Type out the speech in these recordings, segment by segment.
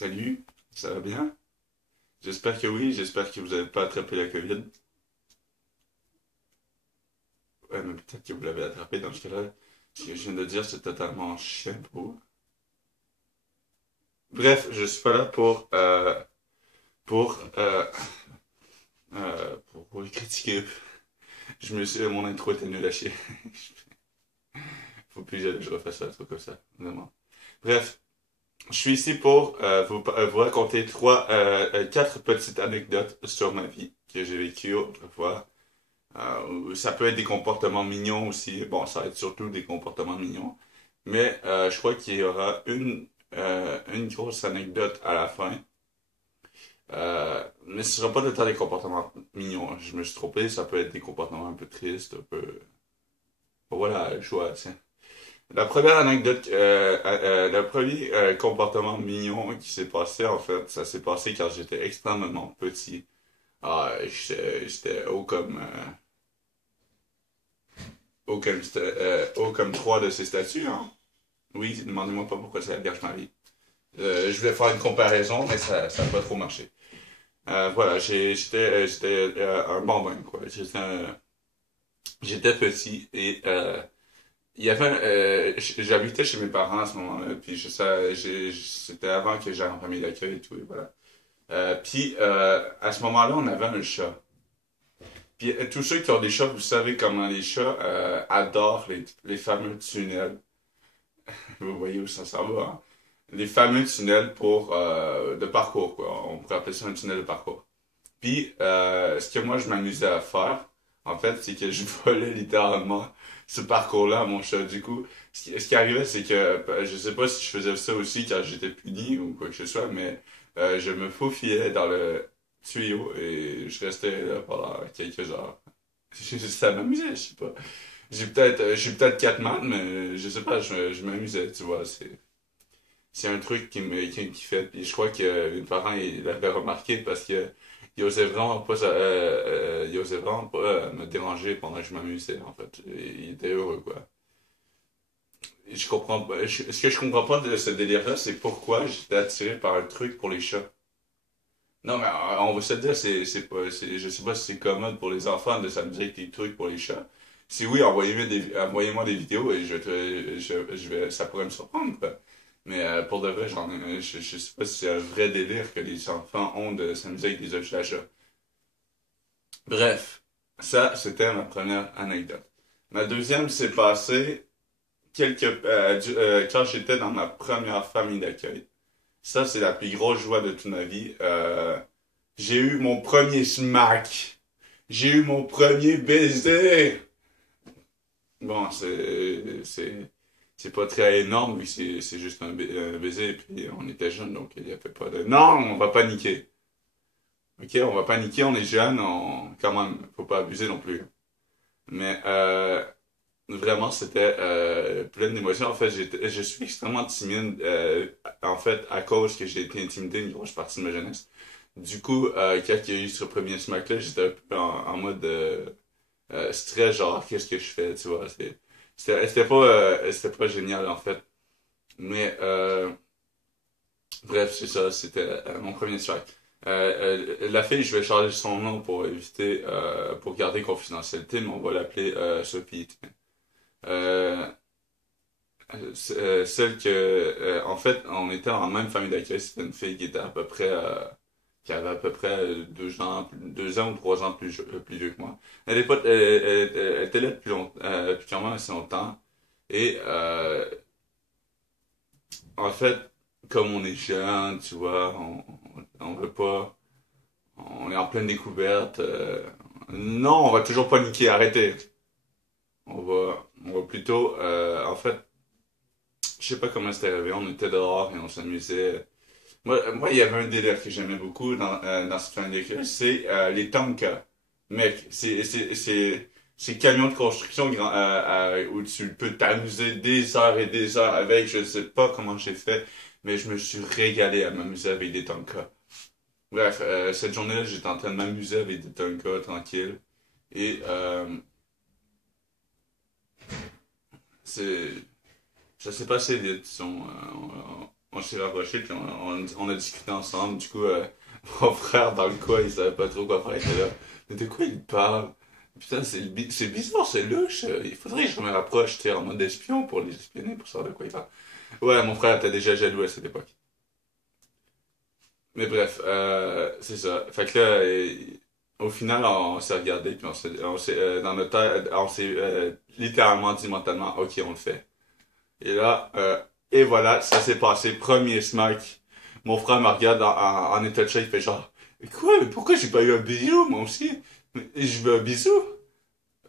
Salut, ça va bien? J'espère que oui, j'espère que vous n'avez pas attrapé la COVID. Ouais, mais peut-être que vous l'avez attrapé dans ce cas-là. Ce que je viens de dire, c'est totalement chien pour vous. Bref, je suis pas là pour, euh, pour vous critiquer. Mon intro était nul à chier. Faut plus que je refasse un truc comme ça, vraiment. Bref, je suis ici pour vous raconter quatre petites anecdotes sur ma vie que j'ai vécues autrefois. Ça peut être des comportements mignons aussi. Bon, ça va être surtout des comportements mignons. Mais je crois qu'il y aura une grosse anecdote à la fin. Mais ce ne sera pas tout le temps des comportements mignons. Je me suis trompé, ça peut être des comportements un peu tristes, un peu... Bon, voilà, le choix, tiens. La première anecdote, le premier comportement mignon qui s'est passé, en fait, ça s'est passé quand j'étais extrêmement petit. J'étais haut comme trois de ces statues, hein. Oui, demandez-moi pas pourquoi ça gâche ma vie. Je voulais faire une comparaison, mais ça a pas trop marché. Voilà, j'étais un bambin, quoi. J'étais petit et il y avait, j'habitais chez mes parents à ce moment-là, puis c'était avant que j'aille en famille d'accueil et tout, et voilà. À ce moment-là, on avait un chat. Puis tous ceux qui ont des chats, vous savez comment les chats adorent les fameux tunnels. Vous voyez où ça s'en va, hein? Les fameux tunnels de parcours, quoi. On pourrait appeler ça un tunnel de parcours. Puis, ce que moi, je m'amusais à faire, en fait, c'est que je volais littéralement ce parcours-là à mon chat. Du coup, ce qui arrivait, c'est que, je sais pas si je faisais ça aussi quand j'étais puni ou quoi que ce soit, mais je me faufilais dans le tuyau et je restais là pendant quelques heures. Ça m'amusait, je sais pas. J'ai peut-être 4 maths, mais je sais pas, je m'amusais, tu vois. C'est un truc qui fait. Puis je crois que mes parents ils l'avaient remarqué parce que ils osaient vraiment pas me déranger pendant que je m'amusais, en fait. Ils étaient heureux, quoi. Et je comprends pas, ce que je comprends pas de ce délire-là, c'est pourquoi j'étais attiré par un truc pour les chats. Non, mais on va se le dire, je sais pas si c'est commode pour les enfants de s'amuser avec des trucs pour les chats. Si oui, envoyez-moi des vidéos et ça pourrait me surprendre, quoi. Mais pour de vrai, je sais pas si c'est un vrai délire que les enfants ont de s'amuser avec des objets d'achat. Bref, ça, c'était ma première anecdote. Ma deuxième s'est passée quand j'étais dans ma première famille d'accueil. Ça, c'est la plus grosse joie de toute ma vie. J'ai eu mon premier smack. J'ai eu mon premier baiser. Bon, c'est pas très énorme, oui, c'est juste un baiser, puis on était jeunes, donc il n'y avait pas de... Non, on va paniquer. Ok, on va paniquer, on est jeunes, quand même, faut pas abuser non plus. Mais vraiment, c'était plein d'émotions. En fait, je suis extrêmement timide, en fait, à cause que j'ai été intimidé une grosse partie de ma jeunesse. Du coup, quand il y a eu ce premier smack-là, j'étais un peu en mode stress, genre, qu'est-ce que je fais, tu vois. C'était pas génial, en fait. Mais, bref, c'est ça, c'était mon premier smack. La fille, je vais changer son nom pour éviter, pour garder confidentialité, mais on va l'appeler Sophie. Euh, Celle que, en fait, on était en même famille d'accueil. C'était une fille qui était qui avait à peu près 2 ans ou 3 ans plus vieux que moi. Elle était là depuis quand même assez longtemps. Et, en fait, comme on est jeune, tu vois, on veut pas, on est en pleine découverte. Non, on va toujours pas niquer, arrêtez. On va plutôt, en fait, je sais pas comment c'était arrivé, on était dehors et on s'amusait. Il y avait un délire que j'aimais beaucoup dans cette fin d'école, c'est les Tonka. Mec, ces camions de construction où tu peux t'amuser des heures et des heures avec. Je sais pas comment j'ai fait, mais je me suis régalé à m'amuser avec des Tonka. Bref, cette journée-là, j'étais en train de m'amuser avec des Tonka tranquille. Et c'est, ça s'est passé vite, disons. on s'est rapprochés, puis on a discuté ensemble. Du coup, mon frère, dans le coin, il savait pas trop quoi faire. Il était là. Mais de quoi il parle? Putain, c'est bizarre, c'est louche. Il faudrait que je me rapproche, tu sais, en mode espion pour les espionner, pour savoir de quoi il parle. Ouais, mon frère était déjà jaloux à cette époque. Mais bref, c'est ça. Fait que là, au final, on s'est regardé, puis dans notre tête, on s'est littéralement dit mentalement, ok, on le fait. Et là, et voilà, ça s'est passé, premier smack. Mon frère me regarde en état de choc, il fait genre, quoi, mais pourquoi j'ai pas eu un bisou, moi aussi? Je veux un bisou.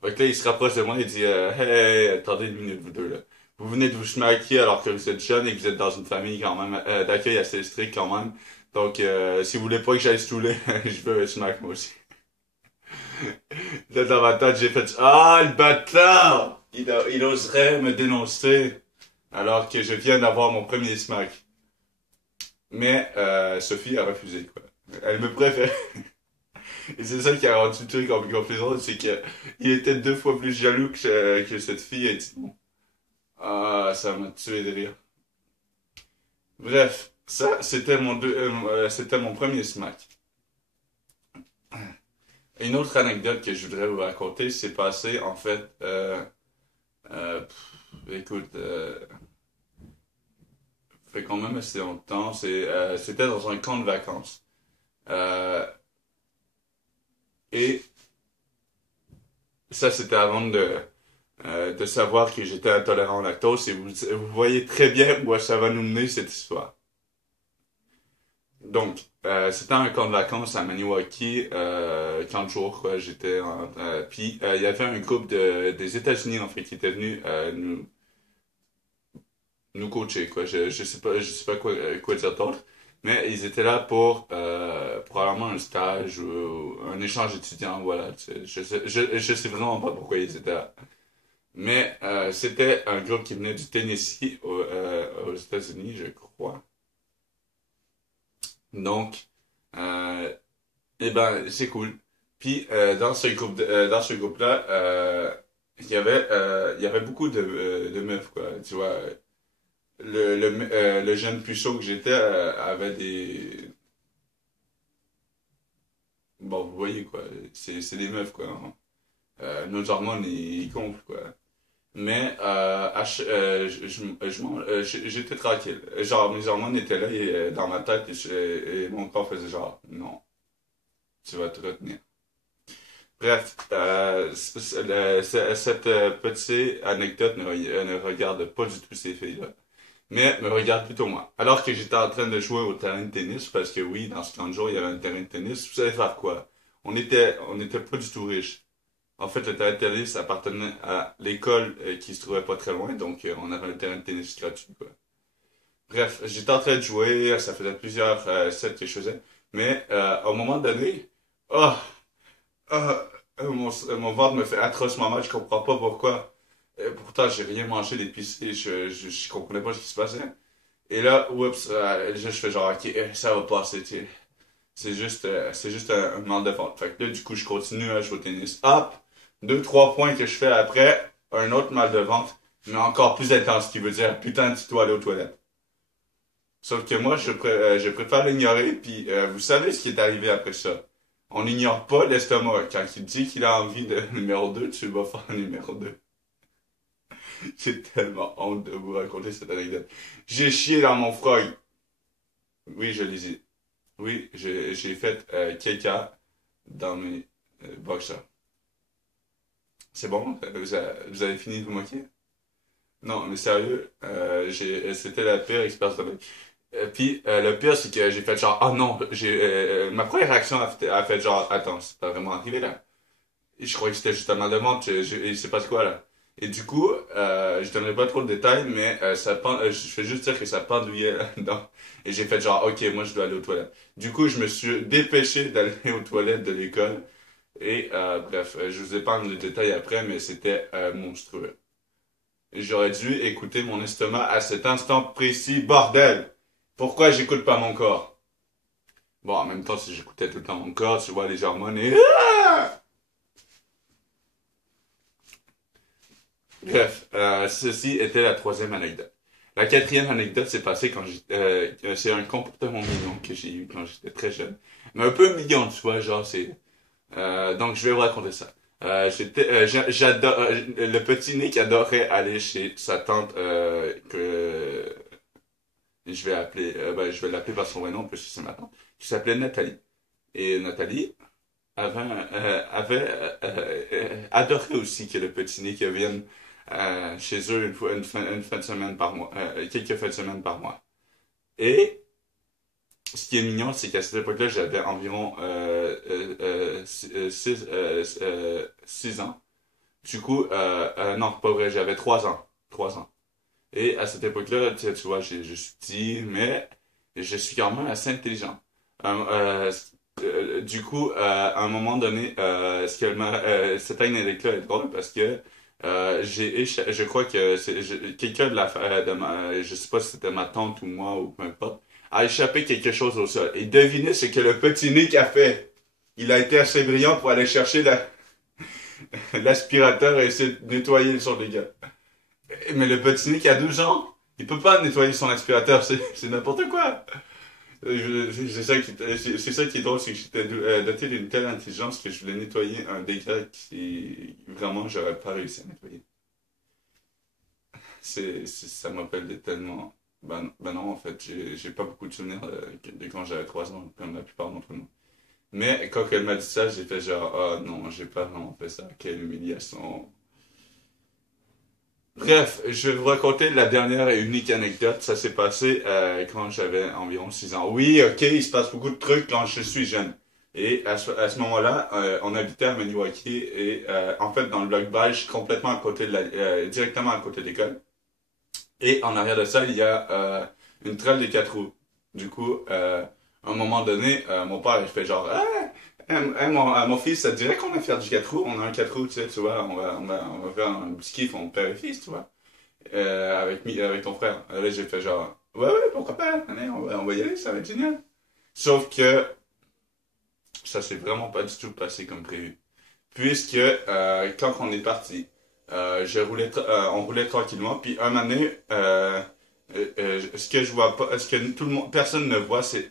Fait que là, il se rapproche de moi, il dit, hey, attendez une minute, vous deux, là. Vous venez de vous smacker alors que vous êtes jeune et que vous êtes dans une famille quand même, d'accueil assez strict quand même. Donc, si vous voulez pas que j'aille stouler, je veux un smack, moi aussi. Là, dans ma tête, j'ai fait, ah, le bâtard! Il oserait me dénoncer alors que je viens d'avoir mon premier smack. Mais Sophie a refusé, quoi. Elle me préfère. Et c'est ça qui a rendu le truc en plus confusant, c'est que il était deux fois plus jaloux que cette fille a dit non. Ah, ça m'a tué de rire. Bref, ça, c'était mon premier smack. Une autre anecdote que je voudrais vous raconter, c'est passé, en fait, écoute, fait quand même assez longtemps, c'était dans un camp de vacances. Euh, et ça, c'était avant de savoir que j'étais intolérant au lactose et vous voyez très bien où ça va nous mener cette histoire. Donc, c'était un camp de vacances à Maniwaki, 15 jours, quoi, puis, il y avait un groupe des États-Unis, en fait, qui était venu nous coacher, quoi. Je sais pas quoi dire d'autre. Mais ils étaient là pour probablement un stage ou un échange étudiant, voilà. Tu sais. Je sais vraiment pas pourquoi ils étaient là. Mais c'était un groupe qui venait du Tennessee aux États-Unis, je crois. Donc, euh, eh ben, c'est cool. Puis dans ce groupe-là, il y avait beaucoup de meufs, quoi. Tu vois, le jeune plus chaud que j'étais avait des... Bon, vous voyez, quoi. C'est des meufs, quoi. Hein. Nos hormones, ils gonflent, quoi. Mais j'étais tranquille. Genre, mes hormones étaient là dans ma tête et mon corps faisait genre, non, tu vas te retenir. Bref, cette petite anecdote ne regarde pas du tout ces filles-là, mais me regarde plutôt moi. Alors que j'étais en train de jouer au terrain de tennis, parce que oui, dans ce camp de jour, il y avait un terrain de tennis, vous savez faire quoi? On était pas du tout riches. En fait, le terrain de tennis appartenait à l'école qui se trouvait pas très loin, donc on avait un terrain de tennis gratuit, quoi. Bref, j'étais en train de jouer, ça faisait plusieurs sets que je faisais, mais au moment donné, oh, oh, mon ventre me fait atrocement mal, je comprends pas pourquoi. Pourtant, j'ai rien mangé d'épicerie, je comprenais pas ce qui se passait. Et là, oups, je fais genre, ok, ça va passer, tu sais. C'est juste un mal de ventre. Fait que là, du coup, je continue à jouer au tennis. Hop! Deux, trois points que je fais après, un autre mal de ventre, mais encore plus intense, ce qui veut dire, putain, tu dois aller aux toilettes. Sauf que moi, je préfère l'ignorer, puis vous savez ce qui est arrivé après ça. On n'ignore pas l'estomac. Quand il dit qu'il a envie de numéro 2, tu vas faire numéro 2. J'ai tellement honte de vous raconter cette anecdote. J'ai chié dans mon frog. Oui, je l'ai dit. Oui, j'ai fait caca dans mes boxers. C'est bon? Vous avez fini de vous moquer? Non, mais sérieux, c'était la pire expérience de ma vie. Puis le pire, c'est que j'ai fait genre, ah non, ma première réaction a fait genre, attends, c'est pas vraiment arrivé là. Et je croyais que c'était juste un mal de ventre, il s'est passé quoi là? Et du coup, je donnerai pas trop de détails, mais je vais juste dire que ça pendouillait là-dedans. Et j'ai fait genre, ok, moi je dois aller aux toilettes. Du coup, je me suis dépêché d'aller aux toilettes de l'école. Et bref, je vous épargne les détails après, mais c'était monstrueux. J'aurais dû écouter mon estomac à cet instant précis, bordel! Pourquoi j'écoute pas mon corps? Bon, en même temps, si j'écoutais tout le temps mon corps, tu vois les hormones et... Ah! Bref, ceci était la troisième anecdote. La quatrième anecdote s'est passée quand c'est un comportement mignon que j'ai eu quand j'étais très jeune. Mais un peu mignon, tu vois, genre c'est... donc je vais vous raconter ça. J'adore, le petit Nick adorait aller chez sa tante que je vais appeler, je vais l'appeler par son vrai nom parce que c'est ma tante, qui s'appelait Nathalie. Et Nathalie avait adoré aussi que le petit Nick vienne chez eux une fin de semaine par mois, quelques fins de semaine par mois. Et ce qui est mignon, c'est qu'à cette époque-là, j'avais environ 6 ans. Du coup, non, pas vrai, j'avais 3 ans. 3 ans. Et à cette époque-là, tu vois, je suis petit, mais je suis quand même assez intelligent. Euh, du coup, à un moment donné, cette anecdote-là est drôle parce que je crois que quelqu'un je sais pas si c'était ma tante ou moi ou peu importe, a échappé quelque chose au sol. Et devinez ce que le petit Nick a fait. Il a été assez brillant pour aller chercher l'aspirateur et essayer de nettoyer son dégât. Mais le petit Nick a 12 ans. Il peut pas nettoyer son aspirateur, c'est n'importe quoi. C'est ça qui est drôle, c'est que j'étais doté d'une telle intelligence que je voulais nettoyer un dégât qui, vraiment, j'aurais pas réussi à nettoyer. Ça m'appelle tellement... Ben non, en fait, j'ai pas beaucoup de souvenirs de quand j'avais 3 ans, comme la plupart d'entre nous. Mais quand elle m'a dit ça, j'ai fait genre, ah non, j'ai pas vraiment fait ça, quelle humiliation. Bref, je vais vous raconter la dernière et unique anecdote. Ça s'est passé quand j'avais environ 6 ans. Oui, ok, il se passe beaucoup de trucs quand je suis jeune. Et à ce moment-là, on habitait à Maniwaki et en fait dans le bloc belge, complètement à côté directement à côté de l'école. Et en arrière de ça, il y a une trail de 4 roues. Du coup, à un moment donné, mon père il fait genre, ah, mon fils, ça te dirait qu'on va faire du 4 roues? On a un 4 roues, tu vois, on va faire un petit kiff, on père et fils, tu vois, avec ton frère. Là, j'ai fait genre, ouais, ouais, pourquoi pas? Allez, on va y aller, ça va être génial. Sauf que ça s'est vraiment pas du tout passé comme prévu. Puisque quand on est parti, on roulait tranquillement, puis un moment donné, ce que je vois pas, ce que tout le monde, personne ne voit, c'est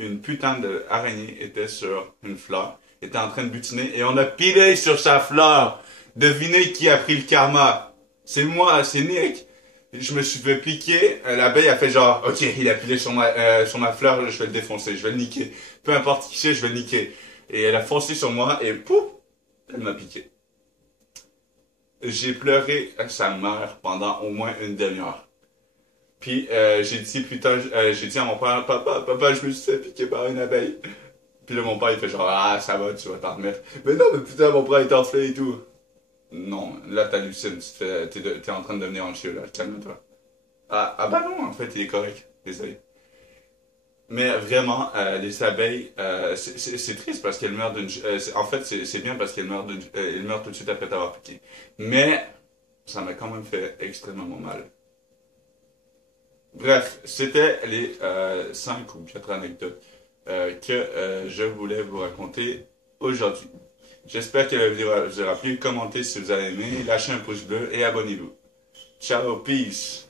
une putain d'araignée était sur une fleur, était en train de butiner, et on a pilé sur sa fleur. Devinez qui a pris le karma? C'est moi, c'est Nick. Je me suis fait piquer, l'abeille a fait genre, ok, il a pilé sur ma fleur, je vais le défoncer, je vais le niquer. Peu importe qui c'est, je vais le niquer. Et elle a foncé sur moi, et pouf, elle m'a piqué. J'ai pleuré à sa mère pendant au moins une demi-heure. Puis j'ai dit à mon père, papa, je me suis fait piquer par une abeille. Puis là, mon père, il fait genre, ah, ça va, tu vas t'en remettre. Mais non, mais putain, mon père est enflé et tout. Non, là, t'hallucines, t'es en train de devenir anxieux, là, calme-toi. Bah non, en fait, il est correct, désolé. Mais vraiment, les abeilles, c'est triste parce qu'elles meurent en fait, c'est bien parce elles meurent tout de suite après t'avoir piqué. Mais, ça m'a quand même fait extrêmement mal. Bref, c'était les 5 ou 4 anecdotes que je voulais vous raconter aujourd'hui. J'espère que la vidéo vous aura plu. Commentez si vous avez aimé, lâchez un pouce bleu et abonnez-vous. Ciao, peace!